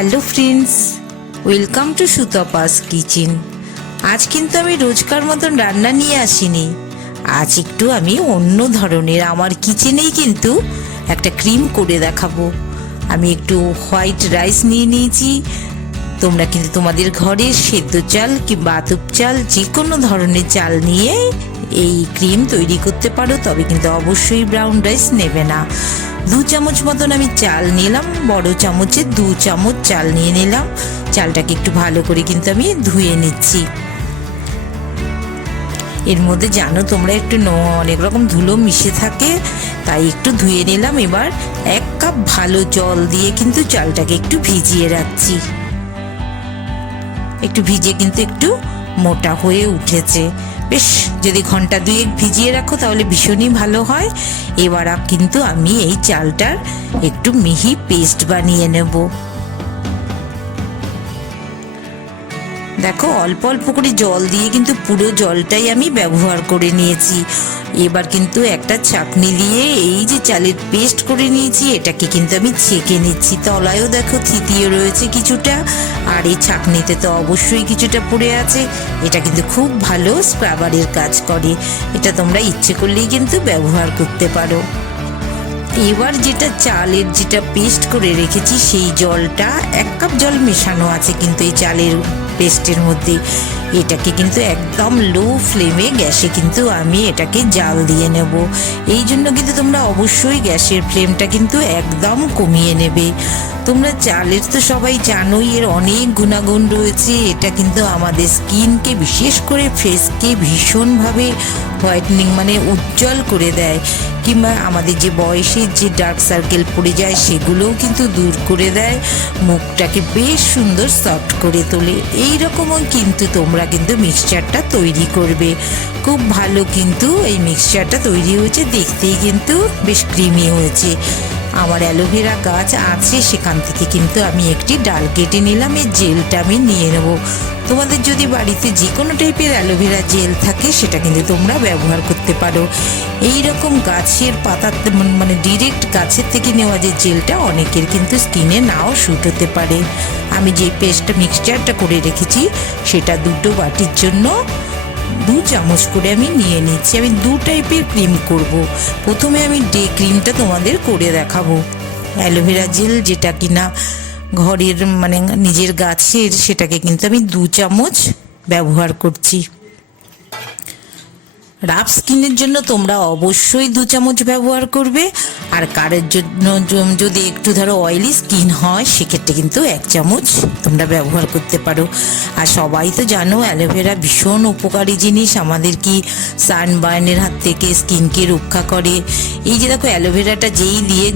Hello friends, welcome to Sutapa's kitchen. আজ কিন্তু আমি রোজকার মতন রান্না নিয়ে আসিনি। আজ একটু আমি অন্য ধরনের আমার কিচেনেই কিন্তু একটা ক্রিম করে দেখাবো। আমি একটু হোয়াইট রাইস নিয়ে নিয়েছি। তোমরা কিন্তু তোমাদের ঘরের সেদ্ধ চাল কিংবা আতপ চাল যে কোনো ধরনের চাল নিয়ে এই ক্রিম তৈরি করতে পারো, তবে কিন্তু অবশ্যই ব্রাউন রাইস নেবে না। 2 চামচ মতন আমি চাল নিলাম, বড় চামচে 2 চামচ চাল নিয়ে নিলাম। চালটাকে একটু ভালো করে কিন্তু আমি ধুয়ে নিচ্ছি। এর মধ্যে জানো তোমরা একটু অনেক রকম ধুলো মিশে থাকে, তাই একটু ধুয়ে নিলাম। এবার 1 কাপ ভালো জল দিয়ে কিন্তু চালটাকে একটু ভিজিয়ে রাখছি। একটু ভিজে কিন্তু একটু মোটা হয়ে উঠেছে। বেশ, যদি ঘন্টা 2 ভিজিয়ে রাখো তাহলে ভীষণই ভালো হয়। এবার কিন্তু আমি এই চালটার একটু মিহি পেস্ট বানিয়ে নেব। দেখো, অল্প অল্প করে জল দিয়ে কিন্তু পুরো জলটাই আমি ব্যবহার করে নিয়েছি। এবার কিন্তু একটা ছাঁকনি দিয়ে এই যে চালের পেস্ট করে নিয়েছি এটাকে কিন্তু আমি ছেঁকে নিচ্ছি। তলায়ও দেখো থিতিয়ে রয়েছে কিছুটা, আর এই ছাঁকনিতে তো অবশ্যই কিছুটা পড়ে আছে। এটা কিন্তু খুব ভালো স্ক্রাবারের কাজ করে। এটা তোমরা ইচ্ছে করলেই কিন্তু ব্যবহার করতে পারো। এবার যেটা চালের যেটা পেস্ট করে রেখেছি সেই জলটা 1 কাপ জল মেশানো আছে কিন্তু এই চালের পেস্টের মধ্যে। এটাকে কিন্তু একদম লো ফ্লেমে গ্যাসে কিন্তু আমি এটাকে জাল দিয়ে নেব। এই জন্য কিন্তু তোমরা অবশ্যই গ্যাসের ফ্লেমটা কিন্তু একদম কমিয়ে নেবে। তোমরা চালের তো সবাই জানোই এর অনেক গুণাগুণ রয়েছে। এটা কিন্তু আমাদের স্কিনকে, বিশেষ করে ফেসকে ভীষণভাবে হোয়াইটনিং মানে উজ্জ্বল করে দেয়, কিংবা আমাদের যে বয়সের যে ডার্ক সার্কেল পড়ে যায় সেগুলোও কিন্তু দূর করে দেয়। মুখটাকে বেশ সুন্দর সফট করে তোলে। এইরকমও কিন্তু তোমরা কিন্তু মিক্সচারটা তৈরি করবে। খুব ভালো কিন্তু এই মিক্সচারটা তৈরি হয়েছে, দেখতেই কিন্তু বেশ ক্রিমি হয়েছে। আমার অ্যালোভেরা গাছ আছে, সেখান থেকে কিন্তু আমি একটি ডাল কেটে নিলাম। এই জেলটা আমি নিয়ে নেব। তোমাদের যদি বাড়িতে যে কোনো টাইপের অ্যালোভেরা জেল থাকে সেটা কিন্তু তোমরা ব্যবহার করতে পারো। এই রকম গাছের পাতা মানে ডিরেক্ট গাছের থেকে নেওয়া যে জেলটা অনেকের কিন্তু স্কিনে নাও শ্যুট হতে পারে। আমি যে পেস্টটা মিক্সচারটা করে রেখেছি সেটা 2 বাটির জন্য 2 চামচ করে আমি নিয়ে নিচ্ছি। আমি 2 টাইপের ক্রিম করব। প্রথমে আমি ডে ক্রিমটা তোমাদের করে দেখাবো। অ্যালোভেরা জেল যেটা কিনা ঘরের মানে নিজের গাছের, সেটাকে কিন্তু আমি 2 চামচ ব্যবহার করছি। রাফ স্কিনের জন্য তোমরা অবশ্যই 2 চামচ ব্যবহার করবে। আর কারের জন্য যদি একটু ধরো অয়েলি স্কিন হয় সেক্ষেত্রে কিন্তু 1 চামচ তোমরা ব্যবহার করতে পারো। আর সবাই তো জানো অ্যালোভেরা ভীষণ উপকারী জিনিস, আমাদের কি সানবার্নের হাত থেকে স্কিনকে রক্ষা করে। এই যে দেখো অ্যালোভেরাটা যেই দিয়ে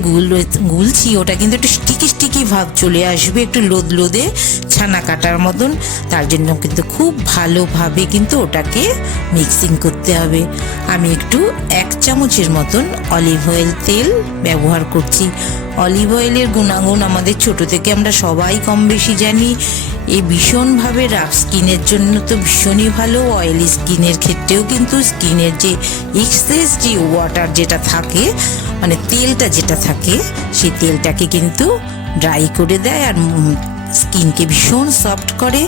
গুলছি ওটা কিন্তু একটু স্টিকি স্টিকি ভাব চলে আসবে, একটু লোদে ছানা কাটার মতন। তার জন্য কিন্তু খুব ভালোভাবে কিন্তু ওটাকে মিক্সিং করতে হবে। আমি একটু 1 চামচের মতন অলিভ অয়েল তেল ব্যবহার করছি। অলিভ অয়েলের গুণাগুণ আমাদের ছোট থেকে আমরা সবাই কম বেশি জানি। এই ভীষণভাবে রাফ স্কিনের জন্য তো ভীষণই ভালো। অয়েলি স্কিনের ক্ষেত্রেও কিন্তু স্কিনের যে এক্সেস যে ওয়াটার যেটা থাকে, মানে তেলটা যেটা থাকে, সেই তেলটাকে কিন্তু ড্রাই করে দেয় আর স্কিনকে ভীষণ সফট করে।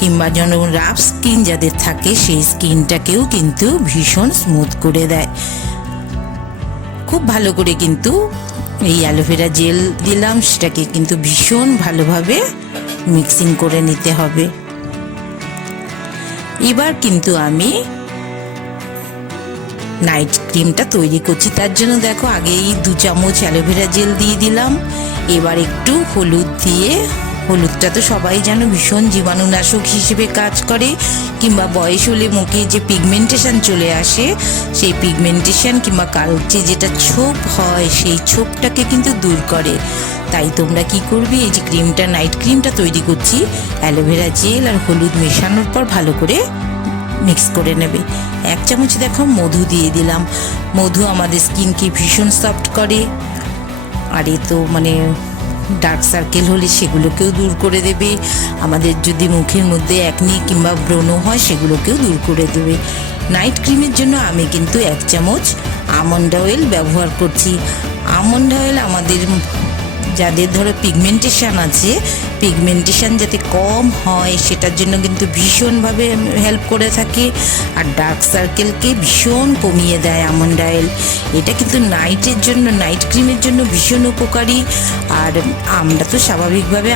কিংবা যেমন রাফ স্কিন যাদের থাকে সেই স্কিনটাকেও কিন্তু ভীষণ স্মুথ করে দেয়। খুব ভালো করে কিন্তু এই অ্যালোভেরা জেল দিলাম, সেটাকে কিন্তু ভীষণ ভালোভাবে মিক্সিং করে নিতে হবে। এবার কিন্তু আমি নাইট ক্রিমটা তৈরি করছি। তার জন্য দেখো আগেই 2 চামচ অ্যালোভেরা জেল দিয়ে দিলাম। এবার একটু হলুদ দিয়ে, হলুদটা তো সবাই জানো ভীষণ জীবাণুনাশক হিসেবে কাজ করে, কিংবা বয়স হলে মুখে যে পিগমেন্টেশন চলে আসে সেই পিগমেন্টেশন কিংবা কালচে যেটা ছোপ হয় সেই ছোপটাকে কিন্তু দূর করে। তাই তোমরা কি করবে, এই যে ক্রিমটা নাইট ক্রিমটা তৈরি করছি, অ্যালোভেরা জেল আর হলুদ মেশানোর পর ভালো করে মিক্স করে নেবে। 1 চামচ দেখো মধু দিয়ে দিলাম। মধু আমাদের স্কিনকে ভীষণ সফট করে। আর এ তো মানে ডার্ক সার্কেল হলে সেগুলোকেও দূর করে দেবে। আমাদের যদি মুখের মধ্যে অ্যাকনি কিংবা ব্রণ হয় সেগুলোকেও দূর করে দেবে। নাইট ক্রিমের জন্য আমি কিন্তু 1 চামচ আমন্ড অয়েল ব্যবহার করছি। আমন্ড অয়েল আমাদের যাদের ধরো পিগমেন্টেশন আছে, পিগমেন্টেশন যাতে কম হয় সেটার জন্য কিন্তু ভীষণভাবে হেল্প করে থাকে। আর ডার্ক সার্কেলকে ভীষণ কমিয়ে দেয় আমন্ড অয়েল। এটা কিন্তু নাইটের জন্য, নাইট ক্রিমের জন্য ভীষণ উপকারী। আর আমরা তো স্বাভাবিকভাবে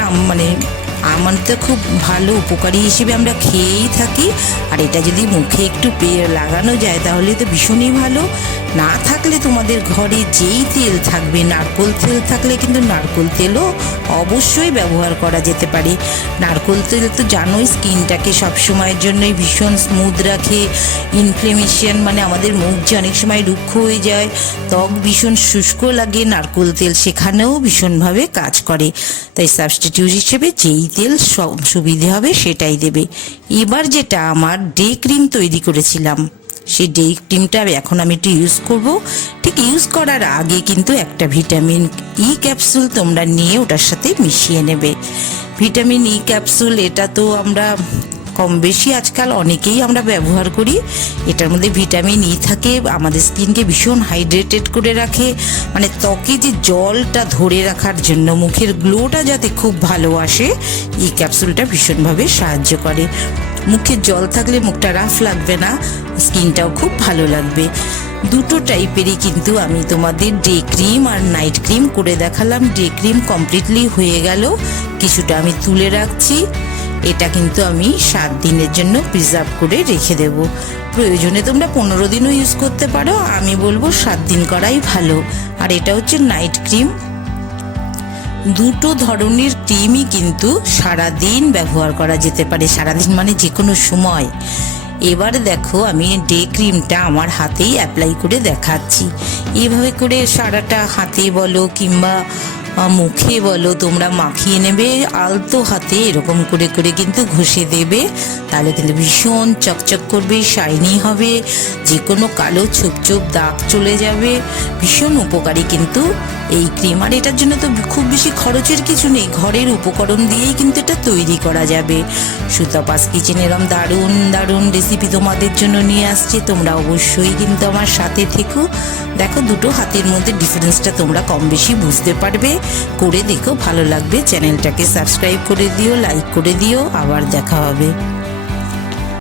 আমন্ড তো খুব ভালো উপকারী হিসেবে আমরা খেয়েই থাকি। আর এটা যদি মুখে একটু লাগানো যায় তাহলে তো ভীষণই ভালো। না থাকলে তোমাদের ঘরে যেই তেল থাকবে, নারকোল তেল থাকলে কিন্তু নারকোল তেলও অবশ্যই ব্যবহার করা যেতে পারে। নারকোল তেল তো জানোই স্কিনটাকে সবসময়ের জন্যই ভীষণ স্মুথ রাখে। ইনফ্লেমেশন আমাদের মুখ যে অনেক সময় রুক্ষ হয়ে যায়, ত্বক ভীষণ শুষ্ক লাগে, নারকোল তেল সেখানেও ভীষণভাবে কাজ করে। তাই সাবস্টিটিউট হিসেবে যেই তেল সুবিধে হবে সেটাই দেবে। এবার যেটা আমার ডে ক্রিম তৈরি করেছিলাম, সেই ডে ক্রিমটা এখন আমি একটু ইউজ করব। ঠিক ইউজ করার আগে কিন্তু একটা ভিটামিন ই ক্যাপসুল তোমরা নিয়ে ওটার সাথে মিশিয়ে নেবে। ভিটামিন ই ক্যাপসুল এটা তো আমরা কম বেশি আজকাল অনেকেই আমরা ব্যবহার করি। এটার মধ্যে ভিটামিন ই থাকে, আমাদের স্কিনকে ভীষণ হাইড্রেটেড করে রাখে। ত্বকে যে জলটা ধরে রাখার জন্য, মুখের গ্লোটা যাতে খুব ভালো আসে, এই ক্যাপসুলটা ভীষণভাবে সাহায্য করে। মুখে জল থাকলে মুখটা রাফ লাগবে না, স্কিনটাও খুব ভালো লাগবে। দুটো টাইপেরই কিন্তু আমি তোমাদের ডে ক্রিম আর নাইট ক্রিম করে দেখালাম। ডে ক্রিম কমপ্লিটলি হয়ে গেল, কিছুটা আমি তুলে রাখছি। এটা কিন্তু আমি 7 দিনের জন্য প্রিজার্ভ করে রেখে দেব। প্রয়োজনে তোমরা 15 দিনও ইউজ করতে পারো, আমি বলবো 7 দিন করাই ভালো। আর এটা হচ্ছে নাইট ক্রিম। দুটো ধরনের ক্রিমই কিন্তু সারাদিন ব্যবহার করা যেতে পারে, সারাদিন যে কোনো সময়। এবার দেখো আমি ডে ক্রিমটা আমার হাতেই অ্যাপ্লাই করে দেখাচ্ছি। এইভাবে করে সারাটা হাতে বলো কিংবা মুখে বলো তোমরা মাখিয়ে নেবে, আলতো হাতে এরকম করে করে কিন্তু ঘষে দেবে। তাহলে কিন্তু ভীষণ চকচক করবে, শাইনি হবে, যে কোনো কালো ছোপ ছোপ দাগ চলে যাবে। ভীষণ উপকারী কিন্তু এই ক্রিম। আর এটার জন্য তো খুব বেশি খরচের কিছু নেই, ঘরের উপকরণ দিয়েই কিন্তু এটা তৈরি করা যাবে। সুতাপাস কিচেন এরম দারুণ দারুণ রেসিপি তোমাদের জন্য নিয়ে আসছে, তোমরা অবশ্যই কিন্তু আমার সাথে থেকো। দেখো দুটো হাতের মধ্যে ডিফারেন্সটা তোমরা কম বেশি বুঝতে পারবে। করে দেখো, ভালো লাগবে। চ্যানেলটাকে সাবস্ক্রাইব করে দিও, লাইক করে দিও। আবার দেখা হবে।